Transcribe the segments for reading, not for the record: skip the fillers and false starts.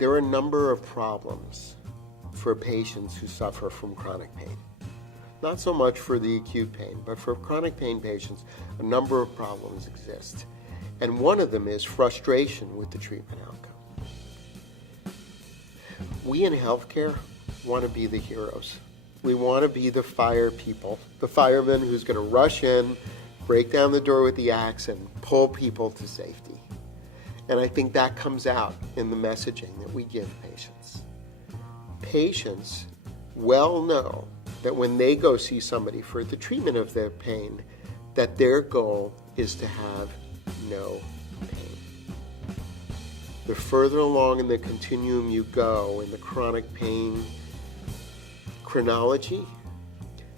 There are a number of problems for patients who suffer from chronic pain. Not so much for the acute pain, but for chronic pain patients, a number of problems exist. And one of them is frustration with the treatment outcome. We in healthcare want to be the heroes. We want to be the fire people, the fireman who's going to rush in, break down the door with the axe, and pull people to safety. And I think that comes out in the messaging that we give patients. Patients well know that when they go see somebody for the treatment of their pain, that their goal is to have no pain. The further along in the continuum you go in the chronic pain chronology,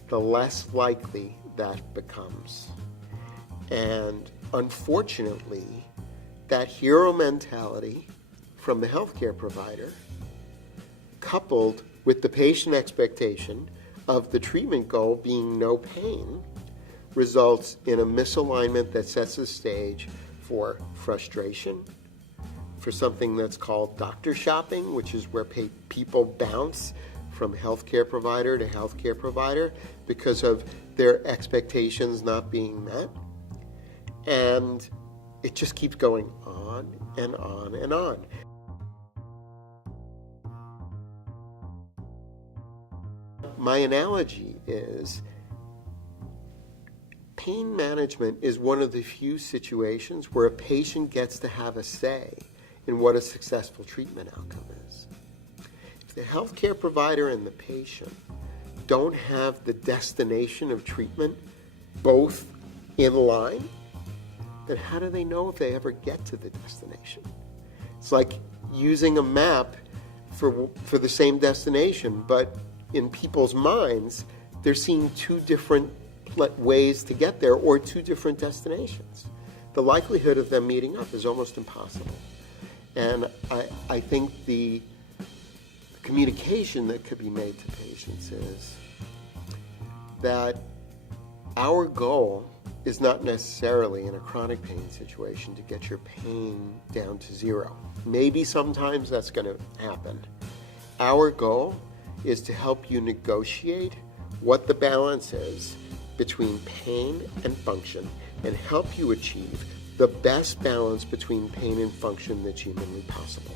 the less likely that becomes. And unfortunately, that hero mentality from the healthcare provider, coupled with the patient expectation of the treatment goal being no pain, results in a misalignment that sets the stage for frustration, for something that's called doctor shopping, which is where people bounce from healthcare provider to healthcare provider because of their expectations not being met. And it just keeps going on and on and on. My analogy is pain management is one of the few situations where a patient gets to have a say in what a successful treatment outcome is. If the healthcare provider and the patient don't have the destination of treatment both in line, then how do they know if they ever get to the destination? It's like using a map for the same destination, but in people's minds, they're seeing two different ways to get there or two different destinations. The likelihood of them meeting up is almost impossible. And I think the communication that could be made to patients is that our goal is not necessarily in a chronic pain situation to get your pain down to zero. Maybe sometimes that's going to happen. Our goal is to help you negotiate what the balance is between pain and function and help you achieve the best balance between pain and function that's humanly possible.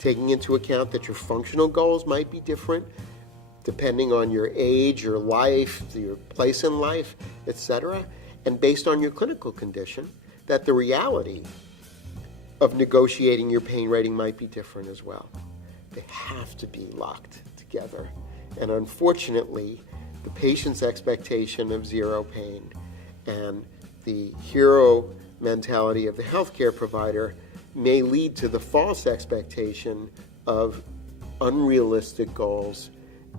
Taking into account that your functional goals might be different depending on your age, your life, your place in life, etc., and based on your clinical condition, that the reality of negotiating your pain rating might be different as well. They have to be locked together. And unfortunately, the patient's expectation of zero pain and the hero mentality of the healthcare provider may lead to the false expectation of unrealistic goals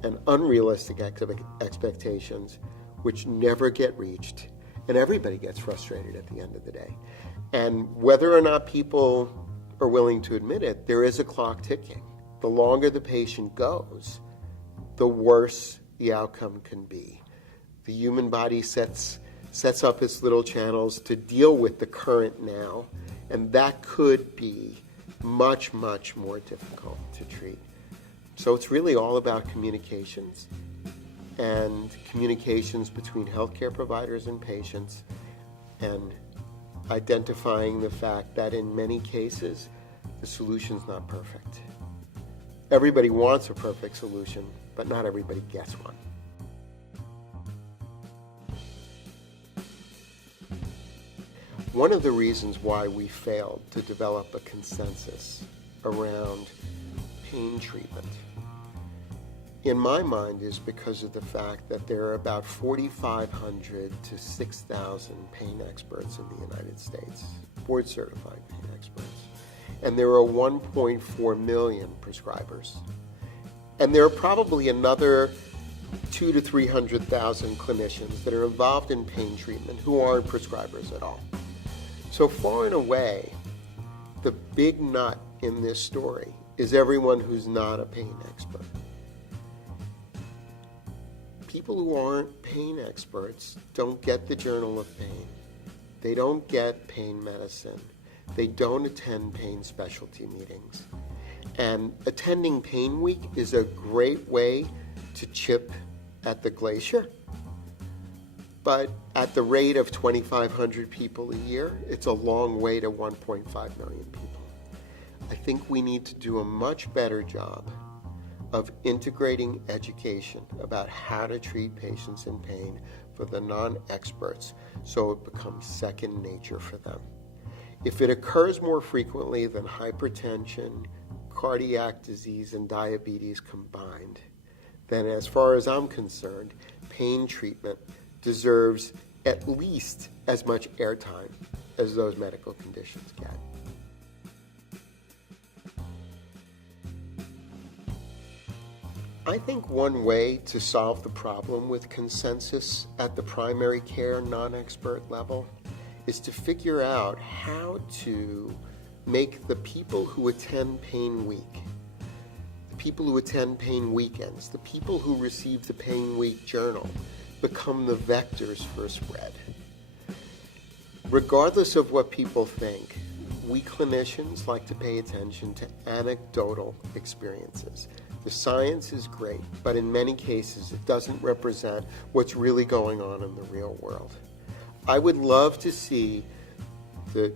and unrealistic expectations which never get reached. And everybody gets frustrated at the end of the day. And whether or not people are willing to admit it, there is a clock ticking. The longer the patient goes, the worse the outcome can be. The human body sets up its little channels to deal with the current now, and that could be much, much more difficult to treat. So it's really all about communications, and communications between healthcare providers and patients, and identifying the fact that in many cases, the solution's not perfect. Everybody wants a perfect solution, but not everybody gets one. One of the reasons why we failed to develop a consensus around pain treatment, in my mind, is because of the fact that there are about 4,500 to 6,000 pain experts in the United States, board-certified pain experts. And there are 1.4 million prescribers. And there are probably another 200,000 to 300,000 clinicians that are involved in pain treatment who aren't prescribers at all. So far and away, the big nut in this story is everyone who's not a pain expert. People who aren't pain experts don't get the Journal of Pain. They don't get pain medicine. They don't attend pain specialty meetings. And attending PAINWeek is a great way to chip at the glacier. But at the rate of 2,500 people a year, it's a long way to 1.5 million people. I think we need to do a much better job of integrating education about how to treat patients in pain for the non-experts so it becomes second nature for them. If it occurs more frequently than hypertension, cardiac disease, and diabetes combined, then as far as I'm concerned, pain treatment deserves at least as much airtime as those medical conditions get. I think one way to solve the problem with consensus at the primary care non-expert level is to figure out how to make the people who attend PAINWeek, the people who attend pain weekends, the people who receive the PAINWeek journal, become the vectors for spread. Regardless of what people think, we clinicians like to pay attention to anecdotal experiences. The science is great, but in many cases it doesn't represent what's really going on in the real world. I would love to see the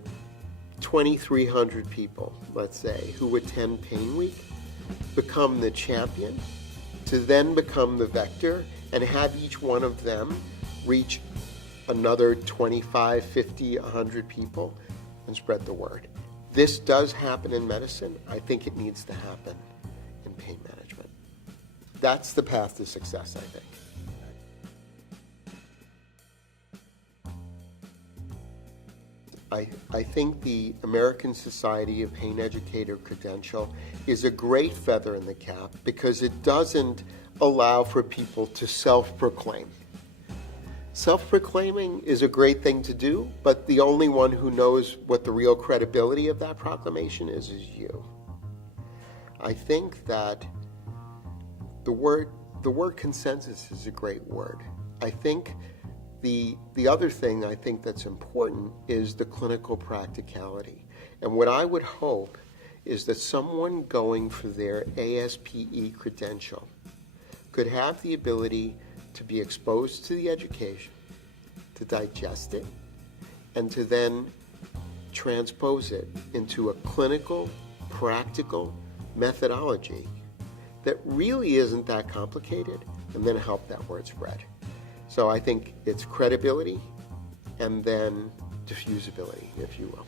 2,300 people, let's say, who attend PAINWeek become the champion, to then become the vector, and have each one of them reach another 25, 50, 100 people and spread the word. This does happen in medicine. I think it needs to happen in pain management. That's the path to success, I think. I think the American Society of Pain Educator credential is a great feather in the cap because it doesn't allow for people to self-proclaim. Self-proclaiming is a great thing to do, but the only one who knows what the real credibility of that proclamation is you. I think that the word consensus is a great word. I think the other thing I think that's important is the clinical practicality. And what I would hope is that someone going for their ASPE credential could have the ability to be exposed to the education, to digest it, and to then transpose it into a clinical, practical methodology that really isn't that complicated, and then help that word spread. So I think it's credibility and then diffusability, if you will.